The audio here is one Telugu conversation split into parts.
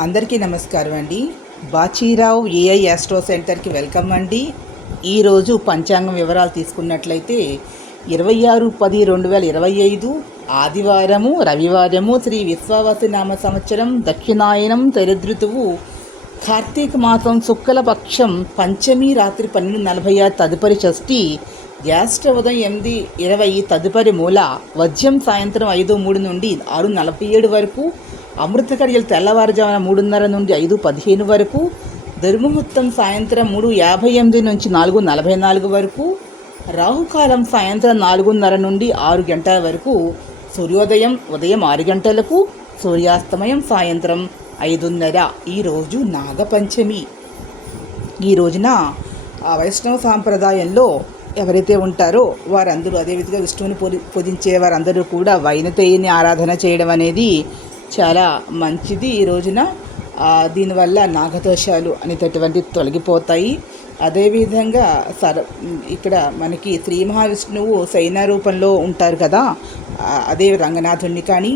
అందరికీ నమస్కారం అండి. బాచీరావు ఏఐ యాస్ట్రో సెంటర్కి వెల్కమ్ అండి. ఈరోజు పంచాంగం వివరాలు తీసుకున్నట్లయితే 26/10/2025 ఆదివారము, రవివారము, శ్రీ విశ్వావసు నామ సంవత్సరం, దక్షిణాయనం, శరదృతువు, కార్తీక మాసం, శుక్లపక్షం, పంచమి, రాత్రి 12:46, తదుపరి షష్ఠి, జ్యేష్ఠ ఉదయం 8:20, తదుపరి మూల, వజ్యం సాయంత్రం 5:03 నుండి 6:47 వరకు, అమృత గడియలు తెల్లవారుజామున 3:30 నుండి 5:15 వరకు, దుర్ముహూర్తం సాయంత్రం 3:58 నుంచి 4:44 వరకు, రాహుకాలం సాయంత్రం 4:30 నుండి 6 గంటల వరకు, సూర్యోదయం ఉదయం 6 గంటలకు, సూర్యాస్తమయం సాయంత్రం 5:30. ఈరోజు నాగపంచమి. ఈ రోజున వైష్ణవ సాంప్రదాయంలో ఎవరైతే ఉంటారో వారందరూ, అదేవిధంగా విష్ణువుని పూజించే వారందరూ కూడా వైనతేయుని ఆరాధన చేయడం అనేది చాలా మంచిది. ఈ రోజున దీనివల్ల నాగదోషాలు అనేటటువంటివి తొలగిపోతాయి. అదేవిధంగా ఇక్కడ మనకి శ్రీ మహావిష్ణువు శయన రూపంలో ఉంటారు కదా, అదే రంగనాథుడిని కానీ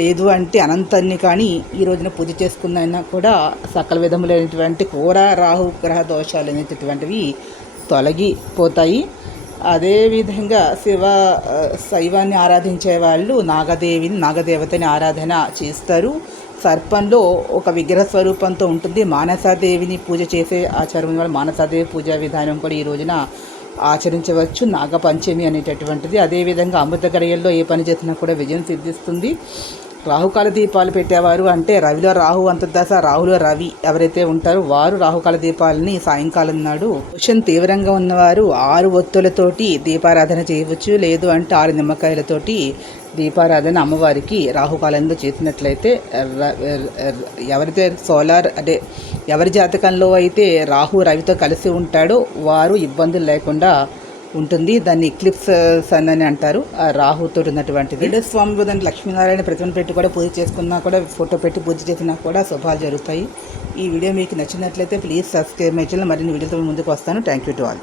లేదు అంటే అనంతాన్ని కానీ ఈ రోజున పూజ చేసుకున్న కూడా సకల విధములైనటువంటి ఘోర రాహు గ్రహ దోషాలు అనేటటువంటివి తొలగిపోతాయి. అదేవిధంగా శైవాన్ని ఆరాధించే వాళ్ళు నాగదేవతని ఆరాధన చేస్తారు. సర్పంలో ఒక విగ్రహ స్వరూపంతో ఉంటుంది. మానసాదేవిని పూజ చేసే ఆచారం వల్ల మానసాదేవి పూజా విధానం కూడా ఈ రోజున ఆచరించవచ్చు. నాగపంచమి అనేటటువంటిది. అదేవిధంగా అమృత గడియల్లో ఏ పని చేసినా కూడా విజయం సిద్ధిస్తుంది. రాహుకాల దీపాలు పెట్టేవారు అంటే రవిలో రాహు అంతర్దశ, రాహులో రవి ఎవరైతే ఉంటారో వారు రాహుకాల దీపాలని సాయంకాలం నాడు దోషం తీవ్రంగా ఉన్నవారు 6 ఒత్తులతోటి దీపారాధన చేయవచ్చు. లేదు అంటే 6 నిమ్మకాయలతోటి దీపారాధన అమ్మవారికి రాహుకాలంలో చేసినట్లయితే ఎవరైతే ఎవరి జాతకంలో అయితే రాహు రవితో కలిసి ఉంటాడో వారు ఇబ్బందులు లేకుండా ఉంటుంది. దాన్ని ఎక్లిప్స్ సన్ అని అంటారు. ఆ రాహుతో ఉన్నటువంటిది. స్వామి బుధన్ లక్ష్మీనారాయణ ప్రతిమను పెట్టి కూడా పూజ చేసుకున్నా కూడా, ఫోటో పెట్టి పూజ చేసినా కూడా శుభాలు జరుగుతాయి. ఈ వీడియో మీకు నచ్చినట్లయితే ప్లీజ్ సబ్స్క్రైబ్ మై ఛానల్. మరిన్ని వీడియోతో ముందుకు వస్తాను. Thank you to all.